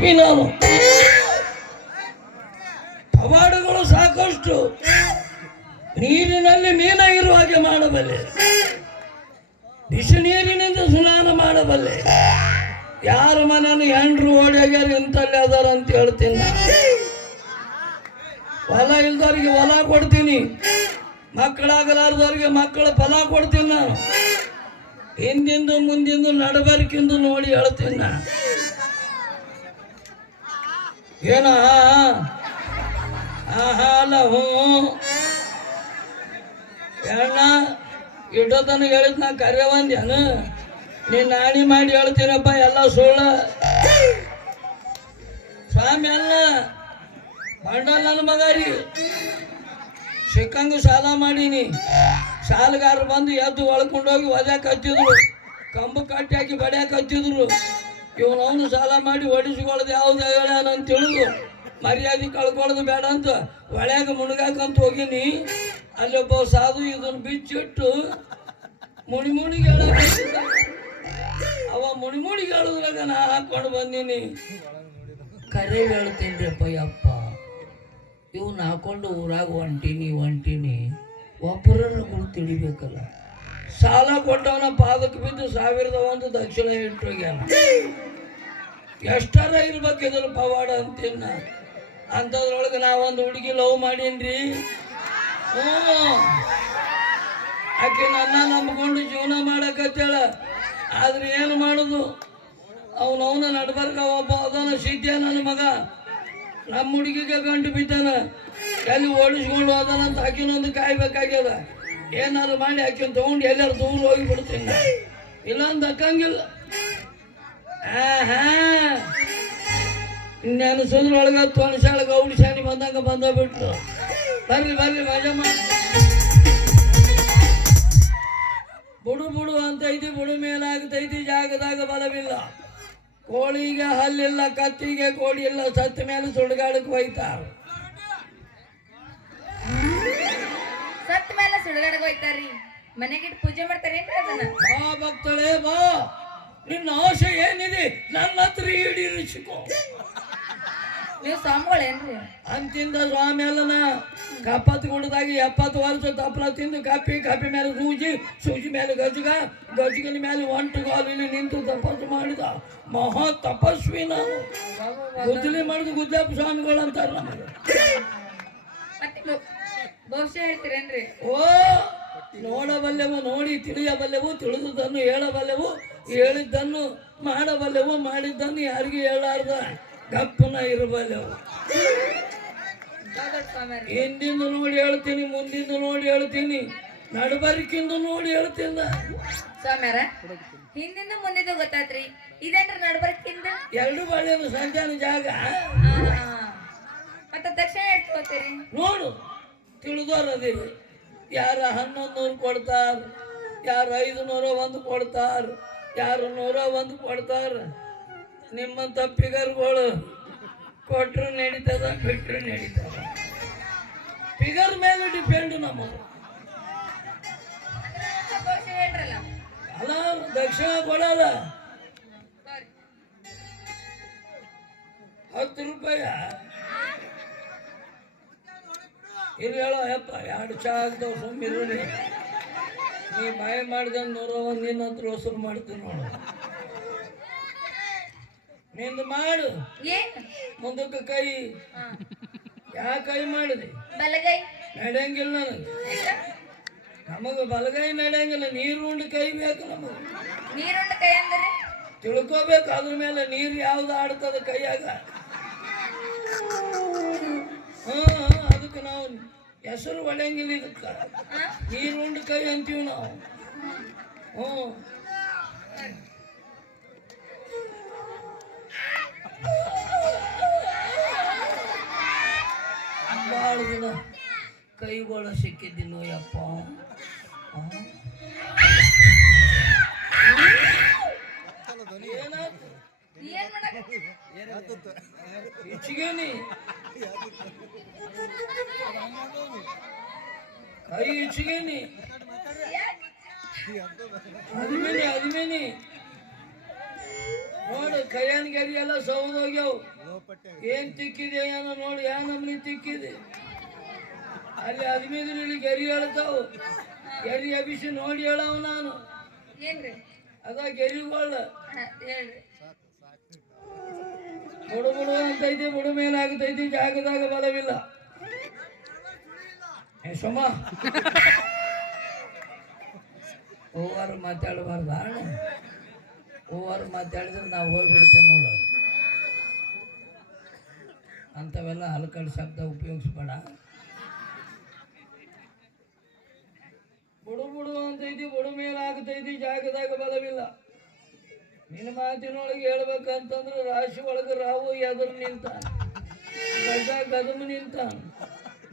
ತಪಸ್ವಿ ನಾನು ಪವಾಡಗಳು ಸಾಕಷ್ಟು. ನೀರಿನಲ್ಲಿ ಮೀನ ಇರುವ ಹಾಗೆ ಮಾಡಬಲ್ಲೆ. ಬಿಸಿ ನೀರಿನಿಂದ ಸ್ನಾನ ಮಾಡಬಲ್ಲೆ. ಯಾರ ಮನೆಯನ್ನು ಹೆಂಡ್ರು ಓಡ್ಯಾಗ್ಯಾರ ಇಂತಲ್ಲಿ ಅದಾರ ಅಂತ ಹೇಳ್ತೀನಿ. ಹೊಲ ಇಲ್ದವ್ರಿಗೆ ಹೊಲ ಕೊಡ್ತೀನಿ. ಮಕ್ಕಳಾಗಲಾರ್ದವ್ರಿಗೆ ಮಕ್ಕಳ ಫಲ ಕೊಡ್ತೀನಿ ನಾನು. ಹಿಂದಿಂದು ಮುಂದಿಂದು ನಡಬರ್ಕಿಂದು ನೋಡಿ ಹೇಳ್ತೀನಿ ನಾನು. ಏನ ಆಹಾ ಅಲ್ಲ, ಹ್ಞೂ. ಅಣ್ಣ ಇಡೋತನ ಹೇಳಿದ್ ನಾ ಕರೆ ಬಂದ್ಯಾನು ನೀನ್ ನಾಣಿ ಮಾಡಿ ಹೇಳ್ತೀನಪ್ಪ, ಎಲ್ಲ ಸುಳ್ಳ. ಸ್ವಾಮಿ, ಅಲ್ಲ. ಬಂಡಲ್ ನನ್ನ ಮಗ ರೀ. ಸಿಕ್ಕಂಗೆ ಸಾಲ ಮಾಡೀನಿ. ಸಾಲಗಾರರು ಬಂದು ಎದ್ದು ಒಳ್ಕೊಂಡೋಗಿ ಒದ್ಯಾಕೆ ಹಚ್ಚಿದ್ರು ಕಂಬು ಕಟ್ಟಿ ಹಾಕಿ ಬಡ್ಯಾಕ ಹಚ್ಚಿದ್ರು ಇವನವನು ಸಾಲ ಮಾಡಿ ಹೊಡಿಸ್ಕೊಳ್ಳೋದು ಯಾವ್ದು ಹೇಳ್ಯಾನ ಅಂತ ತಿಳಿದು. ಮರ್ಯಾದೆ ಕಳ್ಕೊಳ್ಳೋದು ಬೇಡ ಅಂತ ಒಳ್ಯಾಗ ಮುಣಗಾಕಂತ ಹೋಗಿನಿ. ಅಲ್ಲೊಬ್ಬ ಸಾಧು ಇದನ್ನ ಬಿಚ್ಚಿಟ್ಟು ಮುಣಿ ಮುಣಿಗೆ. ಅವ ಮುಣಿ ಹೇಳೋದ್ರಾಗ ನಾ ಹಾಕೊಂಡು ಬಂದೀನಿ. ಕರೆ ಹೇಳ್ತೀನಿ ಅಪ್ಪ ಇವನ್ ಹಾಕೊಂಡು ಊರಾಗ ಹೊಂಟೀನಿ ಹೊಂಟೀನಿ. ಒಬ್ಬರನ್ನ ಗುರು ತಿಳಿಬೇಕಲ್ಲ. ಸಾಲ ಕೊಟ್ಟವನ ಪಾದಕ್ಕೆ ಬಿದ್ದು ಸಾವಿರದ ಒಂದು ದಕ್ಷಿಣ ಇಟ್ಟೋಗ್ಯಾನ ಎಷ್ಟಾರ ಇದ್ರ ಪವಾಡ ನಾ? ಅಂಥದ್ರೊಳಗೆ ನಾವೊಂದು ಹುಡುಗಿ ಲವ್ ಮಾಡೀನ್ರಿ? ಹ್ಞೂ. ಆಕೆ ನನ್ನ ನಂಬ್ಕೊಂಡು ಜೀವನ ಮಾಡಕತ್ತೇಳ. ಆದ್ರೆ ಏನು ಮಾಡೋದು? ಅವನವನ ನಡ್ಬರ್ಕ ಒಬ್ಬ ಅದನ ಸಿದ್ಧ ನನ್ನ ಮಗ. ನಮ್ಮ ಹುಡುಗಿಗೆ ಗಂಟು ಬಿದ್ದಾನ. ಎಲ್ಲಿ ಓಡಿಸ್ಕೊಂಡು ಹೋದನಂತ ಆಕಿನೊಂದು ಕಾಯ್ಬೇಕಾಗ್ಯದ. ಏನಾದ್ರು ಮಾಡಿ ಆಕಿನ ತಗೊಂಡು ಎಲ್ಲಾರು ದೂರ ಹೋಗಿ ಬಿಡ್ತೀನಿ. ಇಲ್ಲ ಅಂತ ಅಕ್ಕಂಗಿಲ್ಲ ಆಹಾ. ನೆನಸೋದ್ರೊಳಗ ತೊಣಸಾಳ ಗೌಡಿ ಶಾಲೆ ಬಂದಂಗ ಬಂದ ಬಿಟ್ರು. ಬರ್ರಿ ಬರ್ರಿ ಮಜಾ ಮಾಡಿ. ಬುಡು ಬುಡು ಅಂತೈತಿ ಬುಡು ಮೇಲಾಗ್ತೈತಿ ಜಾಗದಾಗ ಬಲವಿಲ್ಲ. ಕೋಳಿಗೆ ಹಲ್ಲಿಲ್ಲ ಕತ್ತಿಗೆ ಕೋಳಿ ಇಲ್ಲ ಸತ್ತ ಮೇಲೆ ಸುಡುಗಾಡಕ್ಕೆ ಹೋಯ್ತಾರ ಸತ್ತ ಮೇಲೆ ಸುಡಗಡಗ ಹೋಯ್ತಾರ್ರಿ. ಮನೆಗಿಟ್ಟು ಪೂಜೆ ಮಾಡ್ತಾರೇನ್ರಿ ಅದನ್ನ? ಬಾ ಭಕ್ತಳೇ ಬಾ. ನಿನ್ನ ಆಶೆ ಏನಿದೆ ನನ್ನ ಹತ್ರ ಈಡೇರಿಸಿಕೋ. ನೀವು ಸ್ವಾಮಿಗಳೇನ್ರಿ ಅಂತಿಂದ ಸ್ವಾಮಿ ಅಲ್ಲನ ಕಪ್ಪತ್ತು ಗುಡದಾಗಿ ಎಪ್ಪತ್ತು ವರ್ಷ ತಪ್ಪಲ ತಿಂದು ಕಪ್ಪಿ ಕಪ್ಪಿ ಮೇಲೆ ಸೂಜಿ ಸೂಜಿ ಮೇಲೆ ಗಜಗ ಗಜಗಿನ ಮೇಲೆ ಒಂಟು ಗಾಲಿಲಿ ನಿಂತು ತಪಸ್ಸು ಮಾಡಿದ ಮಹಾ ತಪಸ್ವಿ ನಾನು. ಗುದ್ದಲಿ ಮಾಡಿದ ಗುದ್ದಪ್ಪ ಸ್ವಾಮಿಗಳು ಅಂತಾರೆ ನಮಗೆ ಹೇಳ್ತೀರೇನ್ರಿ? ಓ ನೋಡಬಲ್ಲೆವು ನೋಡಿ ತಿಳಿಯಬಲ್ಲೆವು ತಿಳಿದುದನ್ನು ಹೇಳಬಲ್ಲೆವು ಹೇಳಿದ್ದನ್ನು ಮಾಡಬಲ್ಲೆವು ಮಾಡಿದ್ದನ್ನು ಯಾರಿಗೂ ಹೇಳಾರ್ದ ಗಪ್ಪನ ಇರಬಲ್ಲೆವು. ಹಿಂದಿಂದು ನೋಡಿ ಹೇಳ್ತೀನಿ ಮುಂದಿಂದು ನೋಡಿ ಹೇಳ್ತೀನಿ ನಡಬರಿಕಿಂದು ನೋಡಿ ಹೇಳ್ತೀನಿ ಸ್ವಾಮ್ಯಾರ ಹಿಂದಿಂದ ಮುಂದಿದ್ದು ಗೊತ್ತಾತ್ರಿ ಇದೇನ್ರ ನಡ್ಬರ್ಕಿಂದ? ಎರಡು ಬಳ್ಳಿಯನ್ನು ಸಂಜಾನ ಜಾಗ. ಮತ್ತೆ ದಕ್ಷಿಣ ಹೇಳ್ಕೋತೀರಿ ನೋಡು ತಿಳಿದೋರದಿರಿ. ಯಾರ ಹನ್ನೊಂದು ನೂರು ಕೊಡ್ತಾರ? ಯಾರು ಐದು ನೂರ ಒಂದು ಕೊಡ್ತಾರೆ? ಯಾರು ನೂರ ಒಂದು ಕೊಡ್ತಾರೆ? ನಿಮ್ಮ ತಪ್ಪಿಗರ್ಗಳು ಕೊಟ್ಟರು ನಡೀತದ ಬಿಟ್ಟರು ನಡೀತದ. ಫಿಗರ್ ಮೇಲೆ ಡಿಪೆಂಡ್ ಹೇಳ್ರಲ್ಲ ಅಲ್ಲ ದಕ್ಷಿಣ ಕೊಡಲ್ಲ. ಹತ್ತು ರೂಪಾಯ. ಇಲ್ಲಿ ಹೇಳೋ ಯಪ್ಪ ಎರಡು ಚಾ ಆಗ್ತಾವ ಸುಮ್ಮನೆ ನೀ ನೀ ಬಾಯಿ ಮಾಡ್ದಂಗೆ ನೂರ ಒಂದು ನಿನ್ನ ಹತ್ರ ವಸೂಲು ಮಾಡ್ತೀನಿ ನೋಡು. ನಿಂದು ಮಾಡು. ಮುಂದಕ್ಕೆ ಕೈ. ಯಾ ಕೈ ಮಾಡಿದೆ? ಬಲಗೈ. ನಡೆಯಂಗಿಲ್ಲ ನನಗೆ. ನಮಗೆ ಬಲಗೈ ನಡೆಯಂಗಿಲ್ಲ. ನೀರು ಉಂಡು ಕೈ ಬೇಕು ನಮಗೆ. ನೀರುಂಡು ಕೈ ಅಂದ್ರೆ? ತಿಳ್ಕೋಬೇಕು ಅದ್ರ ಮೇಲೆ ನೀರು ಯಾವ್ದು ಆಡ್ತದ ಕೈಯಾಗ? ಹೆಸರು ಹೊಡೆಯಂಗಿಲ್ಲ ಇದಕ್ಕೆ. ನೀರು ನೀರುಂಡು ಕೈ ಅಂತೀವಿ ನಾವು. ಹ್ಞೂ. ಭಾಳ ದಿನ ಕೈಗಳು ಸಿಕ್ಕಿದ್ದಿಲ್ಲೋ ಯಪ್ಪ? ಏನಾಯ್ತು? ಏನ್ ಇಚ್ಚಿಗೇನಿ ಕೈ ಇಚ್ಚಿಗೇನಿ ಹದಿಮೇನಿ ಹದಿಮೇನಿ ನೋಡು ಕೈಯನ್ ಗೆರಿ ಎಲ್ಲ ಸೌದೋಗ್ಯವು ಏನ್ ತಿಕ್ಕಿದೆ ಏನೋ ನೋಡಿ ಯಾ ನಮ್ನಿ ತಿಕ್ಕಿದೆ. ಅಲ್ಲಿ ಹದಿಮೈದು ಗೆರಿ ಹೇಳ್ತಾವು. ಗೆರಿ ಅಭಿಷಿ ನೋಡಿ ಹೇಳವ್ ನಾನು. ಅದ ಗೆರಿಗೊಳ್ಳ ಹ, ಹೇಳ್ರಿ. ಬುಡು ಬುಡು ಅಂತೈತಿ ಬುಡು ಮೇಲಾಗ್ತೈತಿ ಜಾಗದಾಗ ಬಲವಿಲ್ಲ. ಸೋಮ. ಓವರ್ ಮಾತಾಡಬಾರ್ದ ಓವರ್ ಮಾತಾಡಿದ್ರೆ ನಾವು ಹೋಗ್ಬಿಡ್ತೇವೆ ನೋಡು. ಅಂಥವೆಲ್ಲ ಹಲ್ಕಡ್ ಶಬ್ದ ಉಪಯೋಗಿಸ್ಬೇಡ. ಬುಡು ಬುಡು ಅಂತೈತಿ ಬುಡು ಜಾಗದಾಗ ಬಲವಿಲ್ಲ. ನಿನ್ನ ಮಾತಿನೊಳಗೆ ಹೇಳ್ಬೇಕಂತಂದ್ರೆ ರಾಶಿ ಒಳಗೆ ರಾವು ಎದುರು ನಿಂತ ಗಜ ಗದಮ ನಿಂತ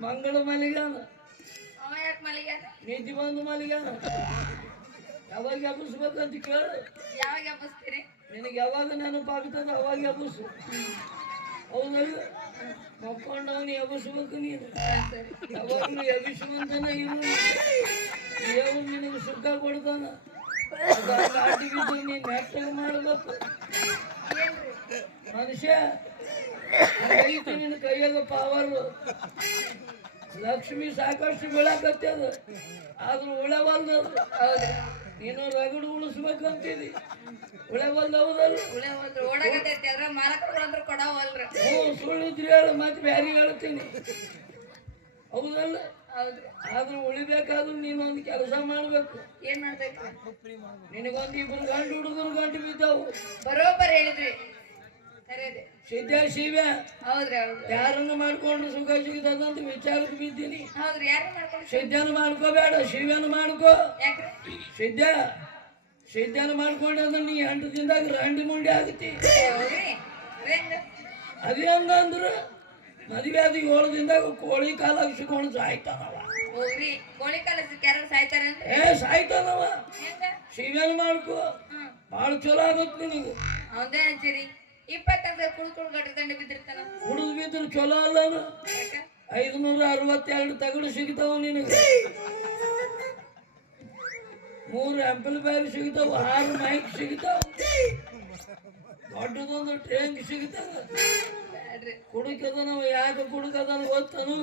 ಮಂಗಳ ಮಲಿಗಾನ. ಅವ ಯಾಕೆ ಮಲಿಗ್ಯಾನ? ನಿಧಿ ಬಂದು ಮಲಿಗಾನ. ಯಾವಾಗ ಎಬ್ಬಿಸ್ಬೇಕಂತ ಕೇಳು. ಯಾವಾಗ ನಿನಗೆ ಯಾವಾಗ ನೆನಪಾಗ್ತದೆ ಅವಾಗ ಎಬ್ಬಿಸು. ಹೌದಲ್ಲ? ಮಕ್ಕೊಂಡವನು ಎಬ್ಬಿಸ್ಬೇಕು ನೀನು. ಯಾವಾಗ ಯಾವಾಗಲೂ ಎಬ್ಬಿಸುವಂತನ ಇರು ದೇವ್ರು ನಿನಗೆ ಸುಖ ಕೊಡ್ತಾನ. ಮನುಷ್ಯ ನಿನ್ನ ಕೈಯಾಗ ಪವರ್ ಲಕ್ಷ್ಮಿ ಸಾಕಷ್ಟು ಬೀಳಕತ್ತದ ಆದ್ರೂ ಉಳವಲ್ದ ಬಂದ ನೀನು ರಗಡು ಉಳಿಸ್ಬೇಕಂತಿದಿ. ಉಳವಲ್ದ ಹೌದಲ್ಲ ಉಳೆ ಹೋದ್ರು ಓಡಾಗತೈತಿ ಅದ್ರ ಮಾಲಕರು ಕೊಡವಲ್ರಿ. ಹ್ಞೂ ಸುಳ್ಳಿದ್ರೆ ಹೇಳು ಮತ್ತೆ ಬ್ಯಾರಿ ಹೇಳ್ತೀನಿ. ಹೌದಲ್ಲ? ಆದ್ರೂ ಉಳಿಬೇಕಾದ್ರೂ ನೀನೊಂದು ಕೆಲಸ ಮಾಡ್ಬೇಕು. ಏನ್ ಮಾಡ್ಬೇಕು? ನಿನಗೊಂದು ಇಬ್ರು ಗಂಡು ಹುಡುಗರು ಗಂಟು ಬಿದ್ದಾವು. ಬರೋಬ್ಬರ್ ಹೇಳಿದ್ರಿ. ಕರೆದೆ ಸಿದ್ಧ ಶಿವ ಹೌದ್ರಿ ಹೌದ್ರಿ. ಯಾರನ್ನು ಮಾಡ್ಕೊಂಡ್ರು ಸುಖ ಸಿಗ್ತದಂತ ವಿಚಾರಕ್ಕೆ ಬಿದ್ದೀನಿ. ಹೌದ್ರಿ ಯಾರು ಮಾಡ್ಕೊಂಡು ಸಿದ್ಧನ ಮಾಡ್ಕೋಬೇಡ ಶಿವನ ಮಾಡ್ಕೋ. ಯಾಕ್ರಿ? ಸಿದ್ಧ ಸಿದ್ಧನ ಮಾಡ್ಕೊಂಡೆ ಅಂದ್ರೆ ನೀ ಎಂಟು ದಿನದಾಗ ರಂಡಿ ಮುಂಡಿ ಆಗುತ್ತೆ ಅದೇ ಹಂಗಂದ್ರು ಮದುವೆ ಅದು ಏಳು ದಿನದಾಗ ಕೋಳಿ ಕಾಲ ಸಿಕ್ಕೊಂಡು ಸಾಯ್ತಾನವ. ಹೋಗ್ರಿ. ಕೋಳಿ ಕಾಲ ಯಾರು ಸಾಯ್ತಾರೇನ್ರಿ? ಏ ಸಾಯ್ತಾನವ. ಶಿವನ ಮಾಡ್ಕೋ. ಭಾಳ ಚಲೋ ಆಗುತ್ತೆ ನಿನಗೆ. ಅವಂದೇ ಅಂತೀರಿ ಇಪ್ಪತ್ತಂದ್ರೆ ಕುಳ್ ಕುಳ್ ಗಟ್ಟ ದಂಡ ಬಿದ್ದಿರ್ತಾನ. ಹುಡುಗ ಬಿದ್ರು ಚಲೋ ಅಲ್ಲ ಐದುನೂರ ಅರವತ್ತೆರಡು ತಗಡು ಸಿಗ್ತಾವ ನಿನಗೆ. ಮೂರು ಆಂಪಲ್ ಬ್ಯಾಗ್ ಸಿಗ್ತಾವ ಆರು ಮೈಕ್ ಸಿಗ್ತಾವ. ದೊಡ್ಡದೊಂದು ಟ್ರೇಂಗ್ ಸಿಗ್ತಾವ. ಬ್ಯಾಡ್ರಿ ಕುಡುಕದ ನಾವು ಯಾಕೆ ಕುಡುಕದನ ಗೊತ್ತನು?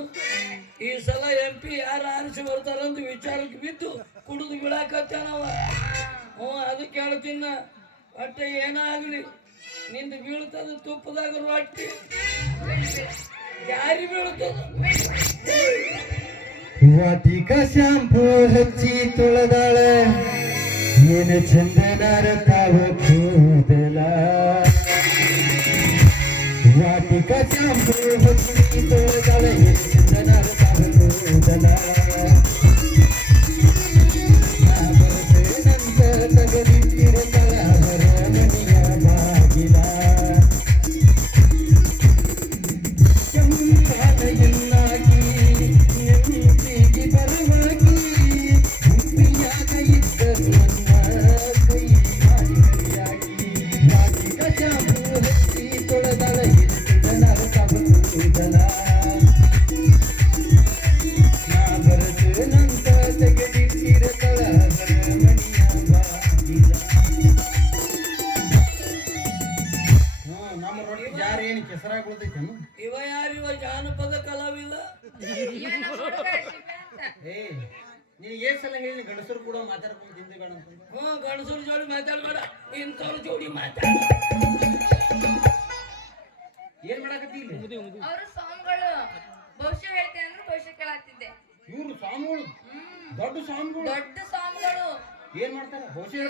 ಈ ಸಲ ಎಂ ಪಿ ಯಾರು ಆರಿಸಿ ಬರ್ತಾರಂತ ವಿಚಾರಕ್ಕೆ ಬಿದ್ದು ಕುಡಿದು ಬೀಳಾಕತ್ತಾನವ? ಹ್ಞೂ, ಅದಕ್ಕೆ ಹೇಳ್ತೀನ, ಹೊಟ್ಟೆ ಏನಾಗಲಿ ನಿಂದು ಬೀಳ್ತದ ತುಪ್ಪದಾಗ ರೊಟ್ಟಿ. ಯಾರಿ ಬೀಳ್ತದ? ವಾಟಿಕ ಶಾಂಪೂ ಹಚ್ಚಿ ತುಳದಾಳೆ. ಏನು ಚಂದನಾರ ತಾವ ಕೂದಲ. ವಾಟಿಕ ಏ ನಿನಗೆ ಏನ್ ಸಲ ಹೇಳಿ ಗಂಡಸರು ಕೂಡ ಮಾತಾಡ್ಕೊಂಡು ತಿಂದು ಬೇಡ ಅಂತ? ಹ್ಞೂ ಗಣಸರ ಜೋಡಿ ಮಾತಾಡ್ಬೇಡ ಇಂಥವ್ರ ಜೋಡಿ ಮಾತಾಡ ಏನ್ ಮಾಡಾಕತ್ತಿ ಇಲ್ಲಿ? ಅವ್ರು ಸ್ವಾಮಿಗಳು ಭವಿಷ್ಯ ಹೇಳ್ತೀನಿ ಅಂದ್ರೆ ಭವಿಷ್ಯ ಕೇಳಾತಿದ್ದೆ. ಇವ್ರು ಸ್ವಾಮಿಗಳು ದೊಡ್ಡ ಸ್ವಾಮಿಗಳು. ದೊಡ್ಡ ಸ್ವಾಮಿಗಳು. ಏನ್ ಮಾಡ್ತಾರ? ಬಹುಶಃ